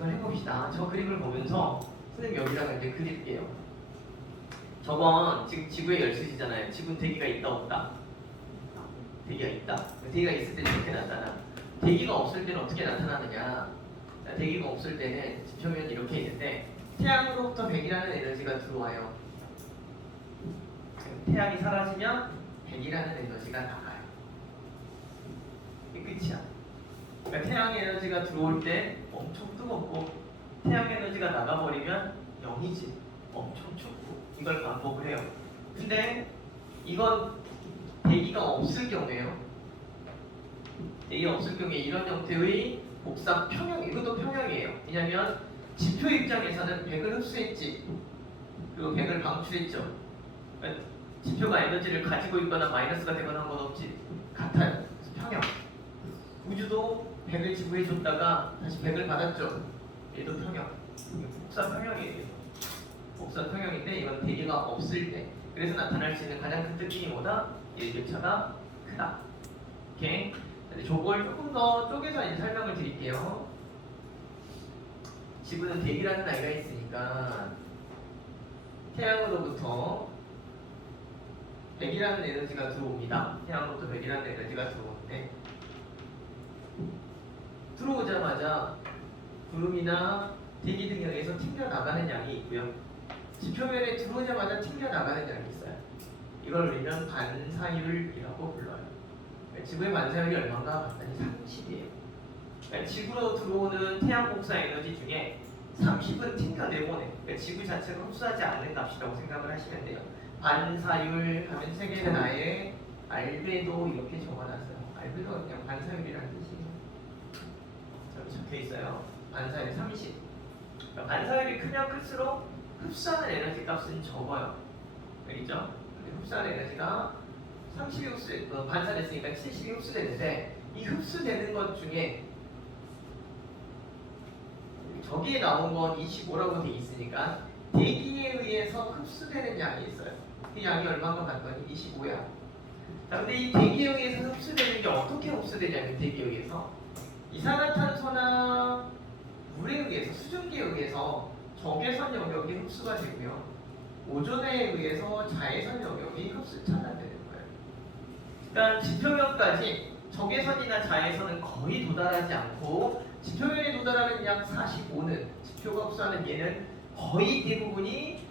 이걸 해봅시다. 저 그림을 보면서 선생님 여기다가 이제 그릴게요. 저건 지금 지구의 열쇠지잖아요. 지구는 대기가 있다 없다? 대기가 있다. 대기가 있을 때는 이렇게 나타나. 대기가 없을 때는 어떻게 나타나느냐? 자, 대기가 없을 때는 지표면이 이렇게 있는데 태양으로부터 백이라는 에너지가 들어와요. 태양이 사라지면 백이라는 에너지가 나가요. 이게 끝이야. 그러니까 태양 에너지가 들어올 때 엄청 뜨겁고 태양 에너지가 나가버리면 0이지. 엄청 춥고. 이걸 반복을 해요. 근데 이건 대기가 없을 경우에요. 대기가 없을 경우에 이런 형태의 복사 평형, 이것도 평형이에요. 왜냐면 지표 입장에서는 100을 흡수했지. 그리고 100을 방출했죠. 그러니까 지표가 에너지를 가지고 있거나 마이너스가 되거나 한 건 없지. 같아요. 그래서 평형. 우주도 100을 지구해줬다가 다시 100을 받았죠. 얘도 평형. 복사 평형이에요. 복사 평형인데 이건 대기가 없을 때. 그래서 나타날 수 있는 가장 큰 특징이 뭐다? 일교차가 크다. 오케이. 저걸 조금 더 쪼개서 이제 설명을 드릴게요. 지구는 대기라는 나이가 있으니까 태양으로부터 100이라는 에너지가 들어옵니다. 태양으로부터 100이라는 에너지가 들어오는데 들어오자마자 구름이나 대기 등에 의해서 튕겨나가는 양이 있고요. 지표면에 들어오자마자 튕겨나가는 양이 있어요. 이걸 우리는 반사율이라고 불러요. 지구의 반사율이 얼마인가 봤더니 30이에요. 그러니까 지구로 들어오는 태양 복사 에너지 중에 30은 튕겨내보내. 그러니까 지구 자체가 흡수하지 않는 값이라고 생각을 하시면 돼요. 반사율 하면 세계는 아예 알베도 이렇게 적어놨어요. 알베도가 그냥 반사율이라는 뜻이에요. 저기 적혀있어요. 반사율이 30. 그러니까 반사율이 크면 클수록 흡수하는 에너지 값은 적어요. 알겠죠? 흡수하는 에너지가 30이 반사됐으니까 70이 흡수되는데 이 흡수되는 것 중에 저기에 나온 건 25라고 돼 있으니까 대기에 의해서 흡수되는 양이 있어요. 그 양이 얼마인가 봤더니 25야. 자, 근데 이 대기에 의해서 흡수되는 게 어떻게 흡수되냐면 대기에 의해서 이산화탄소나 물에 의해서 수증기에 의해서 적외선 영역이 흡수가 되고요. 오존에 의해서 자외선 영역이 흡수 차단되는 거예요. 그러니까 지표면까지 적외선이나 자외선은 거의 도달하지 않고 지표면에 도달하는 약 45는 지표가 흡수하는 얘는 거의 대부분이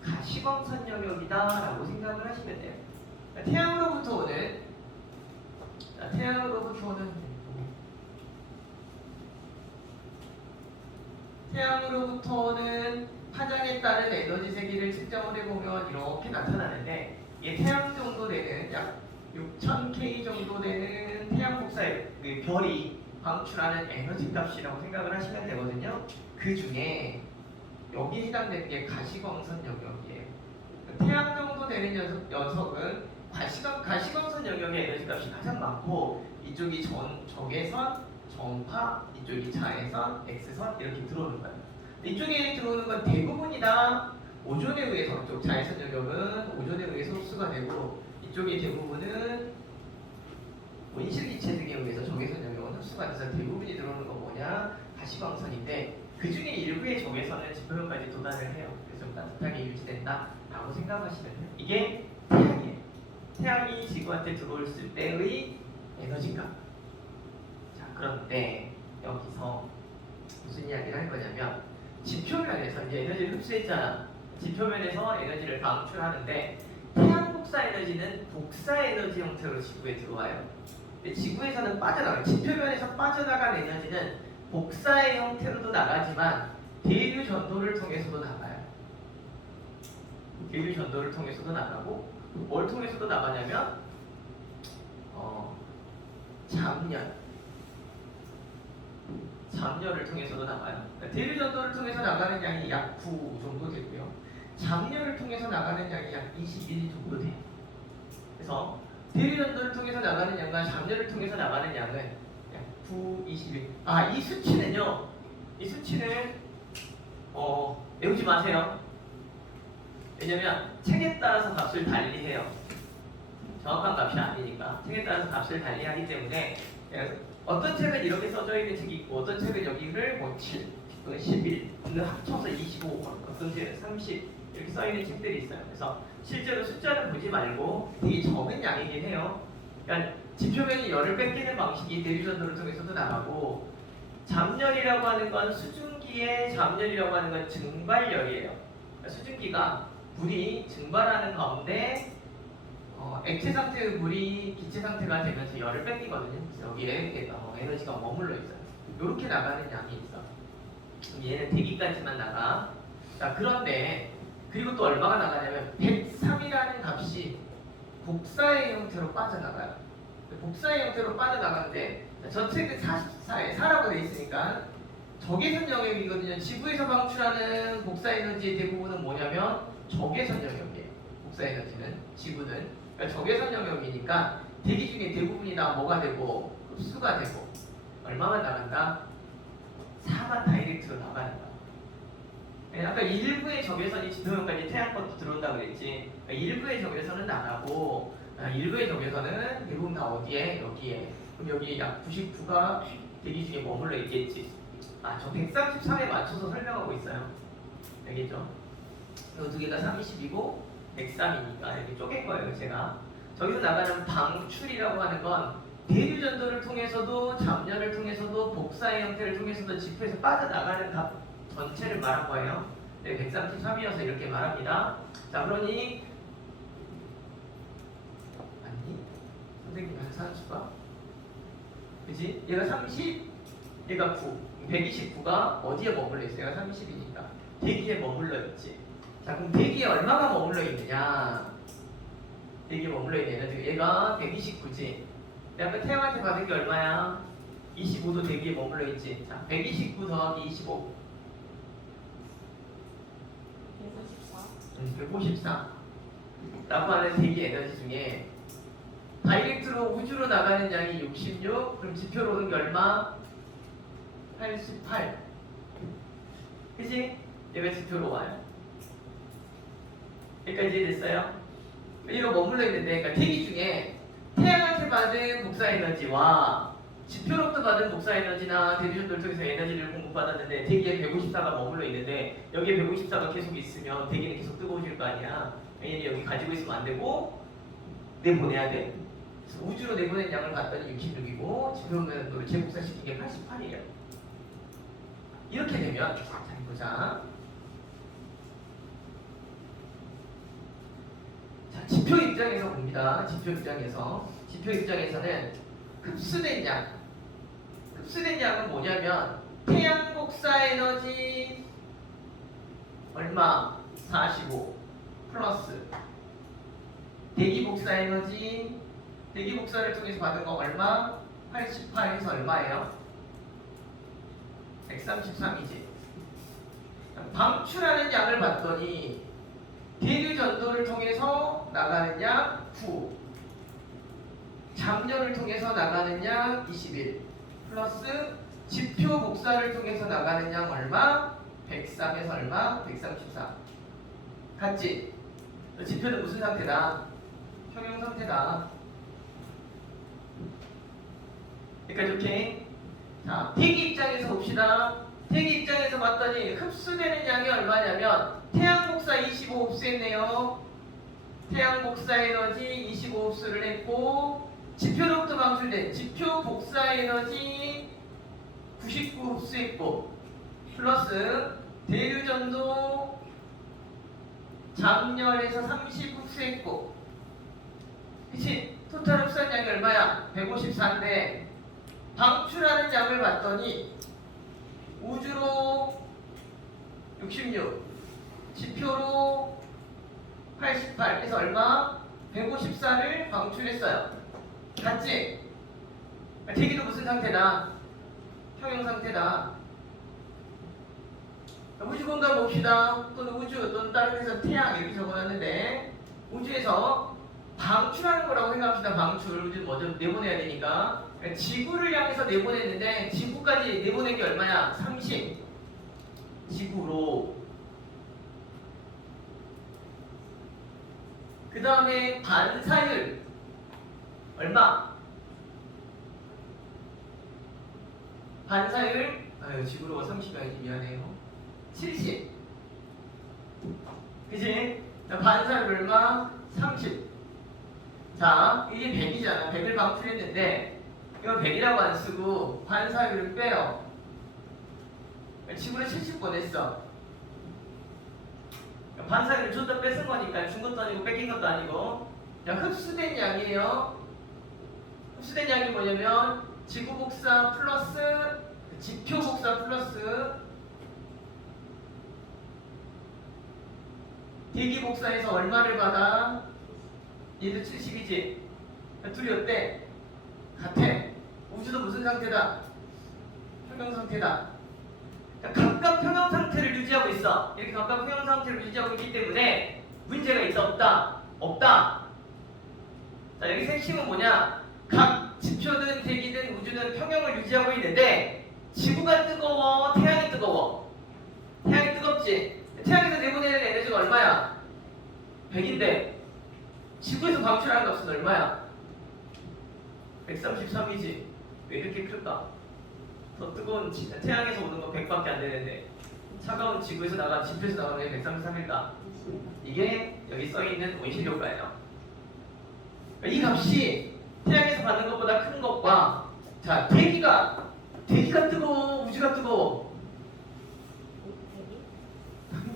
가시광선 영역이다라고 생각을 하시면 돼요. 그러니까 태양으로부터 오는 파장에 따른 에너지 세기를 측정을 해보면 이렇게 나타나는데 이게 태양 정도 되는 약 6000K 정도 되는 태양 복사의 그 별이 방출하는 에너지 값이라고 생각을 하시면 되거든요. 그 중에 여기에 해당되는 게 가시광선 영역이에요. 태양 정도 되는 녀석은 가시광선 영역의 에너지 값이 가장 많고 이쪽이 적외선, 전파, 이쪽이 자외선, X선 이렇게 들어오는 거예요. 이쪽에 들어오는 건 대부분이 다 오존에 의해서 이쪽 자외선 영역은 오존에 의해서 흡수가 되고 이쪽의 대부분은 온실기체 등에 의해서 적외선 영역은 흡수가 돼서 대부분이 들어오는 건 뭐냐? 가시광선인데 그 중에 일부의 적외선은 지표면까지 도달을 해요. 그래서 좀 따뜻하게 유지된다라고 생각하시면 돼요. 이게 태양이에요. 태양이 지구한테 들어왔을 때의 에너지값. 자, 그런데 여기서 무슨 이야기를 할 거냐면 지표면에서 이제 에너지를 흡수했잖아. 지표면에서 에너지를 방출하는데 태양 복사 에너지는 복사 에너지 형태로 지구에 들어와요. 근데 지구에서는 빠져나가요. 지표면에서 빠져나간 에너지는 복사의 형태로도 나가지만 대류 전도를 통해서도 나가요. 대류 전도를 통해서도 나가고 뭘 통해서도 나가냐면 잠열을 통해서도 나가요. 그러니까 대류 전도를 통해서 나가는 양이 약 9 정도 되고요. 잠열을 통해서 나가는 양이 약 21 정도 돼요. 그래서 대류 전도를 통해서 나가는 양과 잠열을 통해서 나가는 양은 약 9, 21. 이 수치는요. 이 수치는 외우지 마세요. 왜냐면 책에 따라서 값을 달리해요. 정확한 값이 아니니까 책에 따라서 값을 달리하기 때문에 어떤 책은 이렇게 써져 있는 책이 있고 어떤 책은 여기를 7, 11는 합쳐서 25, 어떤 데는 30 이렇게 써있는 책들이 있어요. 그래서 실제로 숫자를 보지 말고 되게 적은 양이긴 해요. 그러니까 지표면이 열을 뺏기는 방식이 대류전도를 통해서도 나가고, 잠열이라고 하는 건 수증기의 잠열이라고 하는 건 증발열이에요. 그러니까 수증기가 물이 증발하는 가운데 액체 상태의 물이 기체 상태가 되면서 열을 뺏기거든요. 그래서 여기에 에너지가 머물러 있어요. 이렇게 나가는 양이 있어. 얘는 대기까지만 나가. 자, 그런데 그리고 또 얼마가 나가냐면 103이라는 값이 복사의 형태로 빠져나가요. 복사의 형태로 빠져나가는데 전체 44에 4라고 되어 있으니까 적외선 영역이거든요. 지구에서 방출하는 복사 에너지의 대부분은 뭐냐면 적외선 영역이에요. 복사 에너지는 지구는 그러니까 적외선 영역이니까 대기 중에 대부분이 다 뭐가 되고 흡수가 되고 얼마만 나간다? 4만 다이렉트로 나가는 거야. 아까 일부의 적외선이 지도면까지 태양 것도 들어온다고 그랬지. 그러니까 일부의 적외선은 나가고 일부의 적외선은 대부분 다 어디에? 여기에. 그럼 여기 약 99가 대기 중에 머물러 있겠지. 저 133에 맞춰서 설명하고 있어요. 알겠죠? 이 두 개가 30이고 103이니까 이렇게 쪼갠 거예요, 제가. 저기서 나가는 방출이라고 하는 건 대류 전도를 통해서도 잠열을 통해서도 복사의 형태를 통해서도 지표에서 빠져나가는 값 전체를 말한 거예요. 네, 133이어서 이렇게 말합니다. 자, 그러니 아니 선생님 산수가 그지? 얘가 30, 얘가 9, 129가 어디에 머물러 있어요? 얘가 30이니까 대기에 머물러 있지. 자, 그럼 대기에 얼마가 머물러 있느냐? 대기에 머물러 있는 에너지가 얘가 129지. 내가 아까 태양한테 받은 게 얼마야? 25도 대기에 머물러 있지. 자, 129 더하기 25. 154. 라고 하는 대기 에너지 중에 다이렉트로 우주로 나가는 양이 66. 그럼 지표로 오는 게 얼마? 88. 그치? 얘가 지표로 와요. 여기까지 이해됐어요? 이거 머물러 있는데, 그러니까 대기 중에 태양한테 받은 복사 에너지와 지표로부터 받은 복사 에너지나 대류전도를 통해서 에너지를 공급받았는데 대기에 154가 머물러 있는데 여기에 154가 계속 있으면 대기는 계속 뜨거워질 거 아니야. 왜냐면 여기 가지고 있으면 안 되고 내보내야 돼. 그래서 우주로 내보낸 양을 봤더니 66이고 지표면도를 재복사시킨 게 88이에요. 이렇게 되면 잘 보자. 자, 지표 입장에서 봅니다. 지표 입장에서는 흡수된 양은 뭐냐면 태양 복사 에너지 얼마? 45 플러스 대기 복사 에너지, 대기 복사를 통해서 받은 거 얼마? 88에서 얼마예요? 133이지. 방출하는 양을 봤더니 대류 전도를 통해서 나가는 양 9, 잠열을 통해서 나가는 양 21, 플러스 지표 복사를 통해서 나가는 양 얼마? 103에서 얼마? 134. 같지? 지표는 무슨 상태다? 평형 상태다. 그러니까 이렇게 자, 대기 입장에서 봅시다. 대기 입장에서 봤더니 흡수되는 양이 얼마냐면 태양 복사 25 흡수했네요. 태양 복사 에너지 25 흡수를 했고 지표로부터 방출된 지표 복사 에너지 99 흡수했고 플러스 대류전도 잠열에서 30 흡수했고 그치? 토탈 흡수한 양이 얼마야? 154인데 방출하는 양을 봤더니 우주로 66, 지표로 88, 그래서 얼마? 154를 방출했어요. 같지? 대기도 무슨 상태다? 평형 상태다. 우주 공간 봅시다. 또는 우주 또는 다른 데서 태양 이렇게 적어놨는데 우주에서 방출하는 거라고 생각합시다. 방출. 우주 먼저 내보내야 되니까. 지구를 향해서 내보냈는데 지구까지 내보낸 게 얼마야? 30. 지구로. 그 다음에 반사율 얼마? 반사율 아유, 지구로가 30이 아니지, 미안해요. 70. 그치? 자, 반사율 얼마? 30. 자, 이게 100이잖아. 100을 방출했는데, 이거 100이라고 안 쓰고, 반사율을 빼요. 지구를 70 보냈어. 반사율을 줬다 뺏은 거니까 준 것도 아니고 뺏긴 것도 아니고. 자, 흡수된 양이에요. 흡수된 양이 뭐냐면, 지구 복사 플러스, 지표 복사 플러스, 대기 복사해서 얼마를 받아? 얘도 70이지. 둘이 어때? 같아. 우주도 무슨 상태다? 평형 상태다. 각각 평형 상태를 유지하고 있어. 이렇게 각각 평형 상태를 유지하고 있기 때문에 문제가 있어? 없다? 없다. 자, 여기 핵심은 뭐냐? 각 지표든 대기든 우주는 평형을 유지하고 있는데 지구가 뜨거워? 태양이 뜨거워? 태양이 뜨겁지? 태양에서 내보내는 에너지가 얼마야? 100인데 지구에서 방출하는 값은 얼마야? 133이지. 왜 이렇게 클까? 더 뜨거운 태양에서 오는 거 100밖에 안 되는데 차가운 지구에서 나간 지표에서 나가는 게 133일까? 이게 여기 써있는 온실 효과예요. 이 값이 태양에서 받는 것보다 큰 것과 자 대기가 뜨거워? 우주가 뜨거워?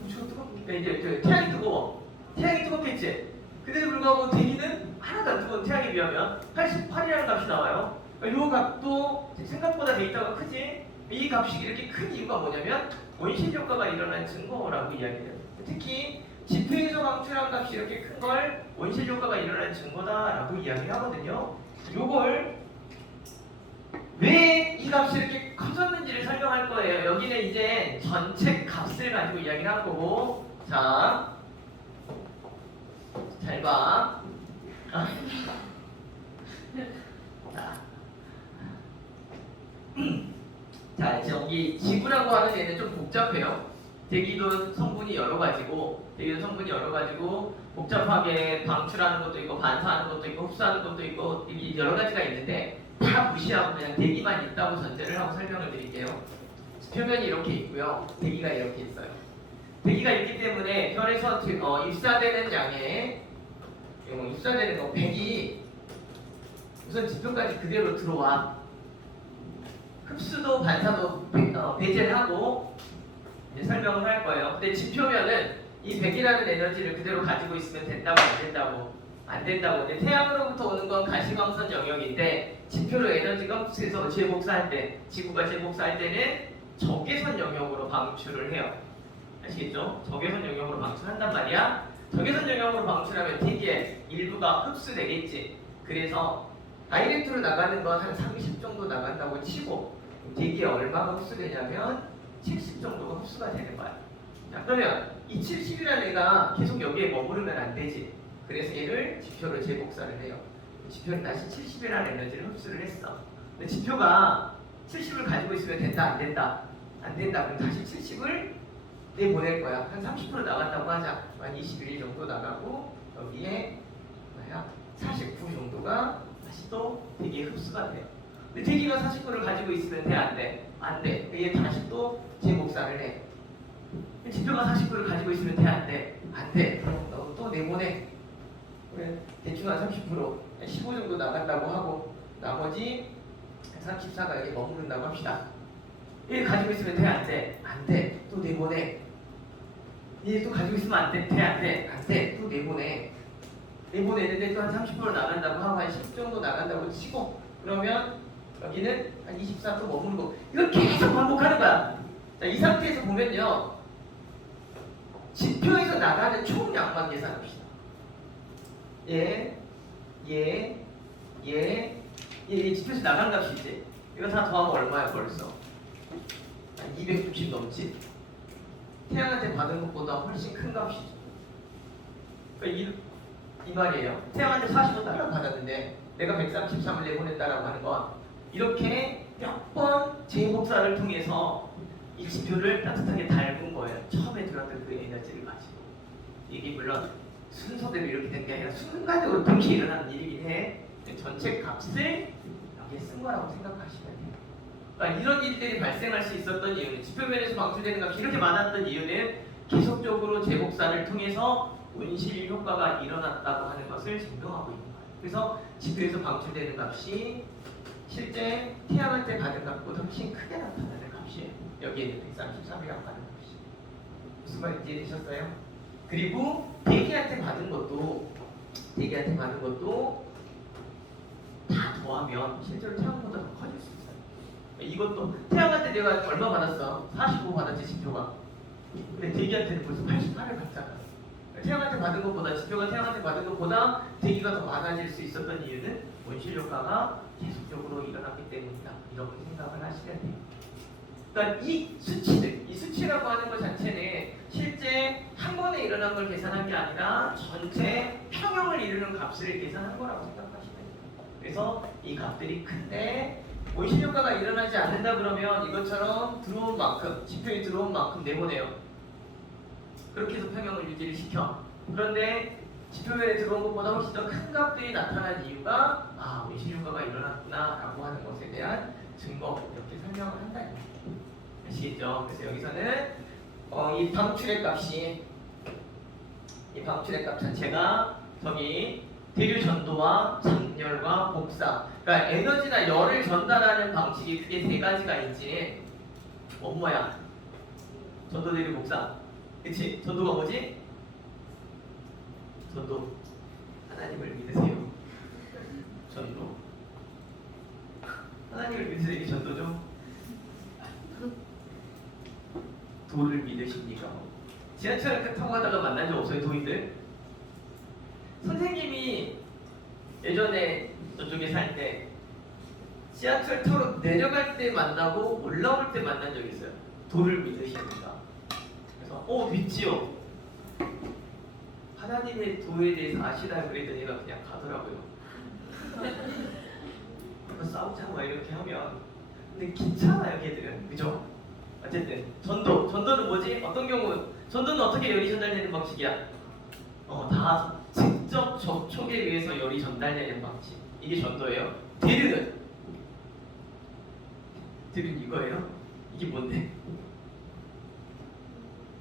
우주가 뜨거워? 이제 태양이 뜨거워. 태양이 뜨겁겠지? 근데도 불구하고 대기는 하나도 안 뜨거운 태양에 비하면 88이라는 값이 나와요. 이 값도 생각보다 데이터가 크지? 이 값이 이렇게 큰 이유가 뭐냐면 온실 효과가 일어난 증거라고 이야기해요. 특히 지표에서 방출한 값이 이렇게 큰 걸 온실 효과가 일어난 증거다라고 이야기하거든요. 요걸 왜 이 값이 이렇게 커졌는지를 설명할 거예요. 여기는 이제 전체 값을 가지고 이야기를 한 거고, 자, 잘 봐. 자, 이제 여기 지구라고 하는 얘는 좀 복잡해요. 대기도 성분이 여러 가지고, 복잡하게 방출하는 것도 있고, 반사하는 것도 있고, 흡수하는 것도 있고, 여러 가지가 있는데 다 무시하고 그냥 대기만 있다고 전제를 하고 설명을 드릴게요. 표면이 이렇게 있고요, 대기가 이렇게 있어요. 대기가 있기 때문에 별에서 입사되는 양의 입사되는 거 100이 우선 지표까지 그대로 들어와. 흡수도 반사도 배제를 하고 이제 설명을 할 거예요. 근데 지표면은 이 100이라는 에너지를 그대로 가지고 있으면 된다고 안 된다고? 안 된다고. 근데 태양으로부터 오는 건 가시광선 영역인데 지표로 에너지가 흡수해서 재복사할 때, 지구가 재복사할 때는 적외선 영역으로 방출을 해요. 아시겠죠? 적외선 영역으로 방출한단 말이야. 적외선 영역으로 방출하면 대기의 일부가 흡수되겠지. 그래서 다이렉트로 나가는 건 한 30 정도 나간다고 치고 대기에 얼마가 흡수되냐면 70 정도가 흡수가 되는 거야. 자, 그러면 이 70이라는 애가 계속 여기에 머무르면 안 되지. 그래서 얘를 지표로 재복사를 해요. 지표는 다시 70이라는 에너지를 흡수를 했어. 근데 지표가 70을 가지고 있으면 된다, 안 된다? 안 된다. 그럼 다시 70을 내보낼 거야. 한 30% 나간다고 하자. 한 21 정도 나가고 여기에 49 정도가 다시 또 대기에 흡수가 돼요. 근데 대기가 49를 가지고 있으면 돼, 안 돼? 안 돼. 얘 다시 또 재복사를 해. 지표가 49를 가지고 있으면 돼, 안 돼? 안 돼. 그럼 너 또 내보내. 그래, 대충 한 30%, 15 정도 나간다고 하고 나머지 34가 여기 머무른다고 합시다. 얘 가지고 있으면 돼, 안 돼? 안 돼. 또 내보내. 얘 또 가지고 있으면 안 돼, 돼, 안 돼? 안 돼. 또 내보내. 내보내는데 또 한 30% 나간다고 하고 한 10 정도 나간다고 치고 그러면 여기는 한 24 또 머무르고 이렇게 계속 반복하는 거야. 자, 이 상태에서 보면요, 지표에서 나가는 총량만 계산합시다. 얘 지표에서 나간 값이 있지. 이거 다 더하면 얼마야 벌써? 한 290 넘지. 태양한테 받은 것보다 훨씬 큰 값이죠. 그러니까 이 말이에요. 태양한테 45달러 받았는데 내가 133을 내보냈다라고 하는 건 이렇게 몇 번 재복사를 통해서 이 지표를 따뜻하게 달군 거예요. 처음에 들어왔던 그 에너지를 가지고. 이게 물론 순서대로 이렇게 된 게 아니라 순간적으로 동시에 일어나는 일이긴 해. 전체 값을 여기에 쓴 거라고 생각하시면 돼요. 그러니까 이런 일들이 발생할 수 있었던 이유는 지표면에서 방출되는 값이 이렇게 많았던 이유는 계속적으로 재복사를 통해서 온실 효과가 일어났다고 하는 것을 증명하고 있는 거예요. 그래서 지표에서 방출되는 값이 실제 태양한테 받은 값보다 훨씬 크게 나타나는 값이에요. 여기에 있는 133이라고 하는 값이. 무슨 말인지 이해되셨어요? 그리고 대기한테 받은 것도 다 더하면 실제로 태양보다 더 커질 수 있어요. 이것도 태양한테 내가 얼마 받았어? 45 받았지 지표가. 근데 대기한테는 벌써 88을 받잖아. 태양한테 받은 것보다 지표가 태양한테 받은 것보다 대기가 더 많아질 수 있었던 이유는 온실 효과가 계속적으로 일어났기 때문이다. 이렇게 생각을 하시면 돼요. 그러니까 이 수치라고 하는 것 자체는 실제 한 번에 일어난 걸 계산한 게 아니라 전체 평형을 이루는 값을 계산한 거라고 생각하시면 돼요. 그래서 이 값들이 큰데 온실 효과가 일어나지 않는다 그러면 이것처럼 들어온 만큼, 지표에 들어온 만큼 내보내요. 그렇게 해서 평형을 유지를 시켜. 그런데 지표면에 들어온 것보다 훨씬 더 큰 값들이 나타난 이유가 온실 효과가 일어났구나 라고 하는 것에 대한 증거, 이렇게 설명을 한다. 아시겠죠? 그래서 여기서는 이 방출의 값 자체가 저기 대류 전도와 장렬과 복사. 그러니까 에너지나 열을 전달하는 방식이 크게 세 가지가 있지. 뭐야? 전도, 대류, 복사. 그치? 전도가 뭐지? 전도. 하나님을 믿으세요. 전도. 하나님을 믿으세요. 이게 전도죠? 도를 믿으십니까? 지하철을 타고 가다가 만난 적 없어요, 도인들? 선생님이 예전에 저쪽에 살 때 지하철 타러 내려갈 때 만나고 올라올 때 만난 적이 있어요. 도를 믿으십니까? 그래서 믿지요. 하나님의 도에 대해서 아시나요? 그랬더니 얘가 그냥 가더라고요. 싸우자 막 이렇게 하면 근데 귀찮아요 걔들은. 그죠? 어쨌든 전도는 뭐지? 어떤 경우 전도는 어떻게 열이 전달되는 방식이야? 다 직접 접촉에 의해서 열이 전달되는 방식. 이게 전도예요. 대류는 이거예요? 이게 뭔데?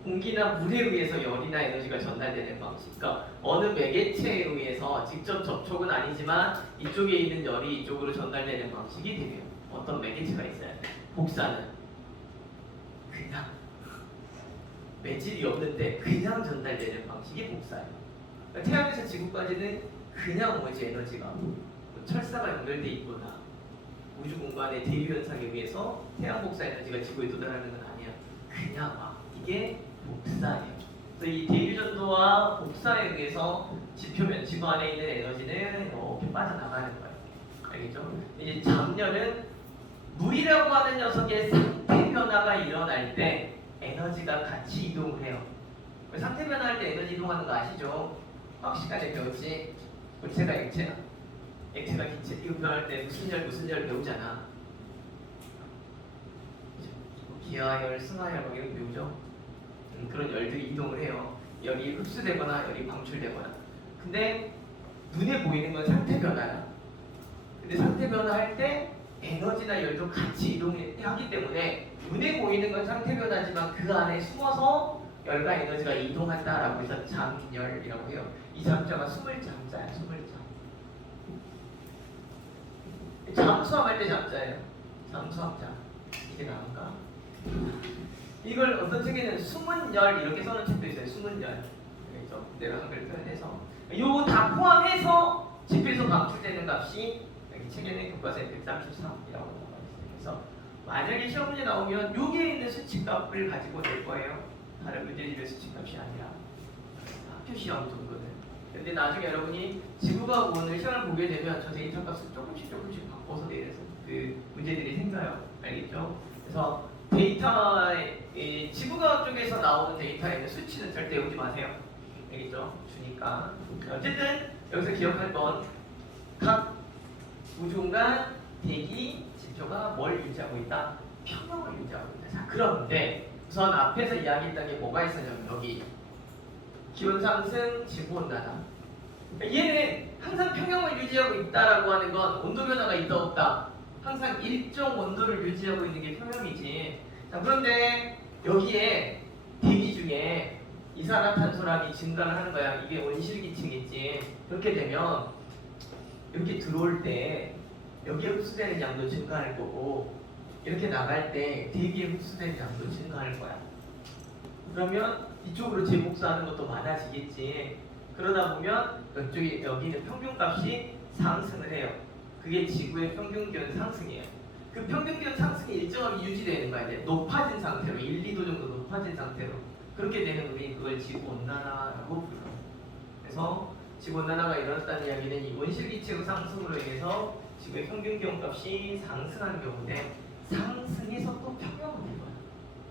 공기나 물에 의해서 열이나 에너지가 전달되는 방식. 그러니까 어느 매개체에 의해서 직접 접촉은 아니지만 이쪽에 있는 열이 이쪽으로 전달되는 방식이 되네요. 어떤 매개체가 있어야 돼. 복사는 그냥 매질이 없는데 그냥 전달되는 방식이 복사예요. 그러니까 태양에서 지구까지는 그냥 오지 에너지가 뭐 철사가 연결돼 있거나 우주 공간의 대류 현상에 의해서 태양 복사 에너지가 지구에 도달하는 건 아니야. 그냥 와. 이게 복사예요. 그래서 이 대류 전도와 복사에 의해서 지표면 지구 안에 있는 에너지는 이렇게 빠져나가는 거예요. 알겠죠? 이제 잡열은 물이라고 하는 녀석의 상태 변화가 일어날 때 에너지가 같이 이동을 해요. 상태 변화할 때 에너지 이동하는 거 아시죠? 화학 시간에 배웠지? 물체가 액체야. 액체가 기체 이거 변할 때 무슨 열 배우잖아. 기하열, 승하열 막 이런 거 배우죠? 그런 열들이 이동을 해요. 열이 흡수되거나 열이 방출되거나. 근데 눈에 보이는 건 상태 변화야. 근데 상태 변화할 때 에너지나 열도 같이 이동하기 때문에 눈에 보이는 건 상태 변화지만 그 안에 숨어서 열과 에너지가 이동한다라고 해서 잠열이라고 해요. 이 잠자가 숨을 잠자야. 잠수함 할 때 잠자예요. 잠수함자. 이게 나은가? 이걸 어떤 책에는 숨은 열 이렇게 써놓은 책도 있어요. 숨은 열. 그래서 내가 한글 표현해서 요거 다 포함해서 지표에서 방출되는 값이 여기 책에는 교과서에 133이라고 나와 있어요. 그래서 만약에 시험 문제 나오면 여기에 있는 수치값을 가지고 낼 거예요. 다른 문제집의 수치값이 아니라 학교 시험 정도는. 근데 나중에 여러분이 지구과학 원을 시험을 보게 되면 저 데이터 값을 조금씩 바꿔서 내려서 그 문제들이 생겨요. 알겠죠? 그래서 지구과학 쪽에서 나오는 데이터에는 수치는 절대 외우지 마세요. 알겠죠? 주니까. 어쨌든 여기서 기억할 건 각 우주공간 대기 지표가 뭘 유지하고 있다? 평형을 유지하고 있다. 자, 그런데 우선 앞에서 이야기했던 게 뭐가 있었냐면 여기 기온 상승, 지구 온난화. 그러니까 얘는 항상 평형을 유지하고 있다라고 하는 건 온도 변화가 있다 없다. 항상 일정 온도를 유지하고 있는 게 표면이지. 자, 그런데 여기에 대기 중에 이산화탄소량이 증가를 하는 거야. 이게 온실기층이지. 그렇게 되면 이렇게 들어올 때 여기에 흡수되는 양도 증가할 거고, 이렇게 나갈 때 대기에 흡수되는 양도 증가할 거야. 그러면 이쪽으로 재복수하는 것도 많아지겠지. 그러다 보면 이쪽에 여기는 평균값이 상승을 해요. 그게 지구의 평균기온 상승이에요. 그 평균기온 상승이 일정하게 유지되는 거야. 이제 높아진 상태로 1, 2도 정도 높아진 상태로 그렇게 되는 우리 그걸 지구온난화라고 불러요. 그래서 지구온난화가 일어났다는 이야기는 이 온실기층 상승으로 인해서 지구의 평균기온값이 상승하는 경우인데 상승해서 또 평균은 되거든요.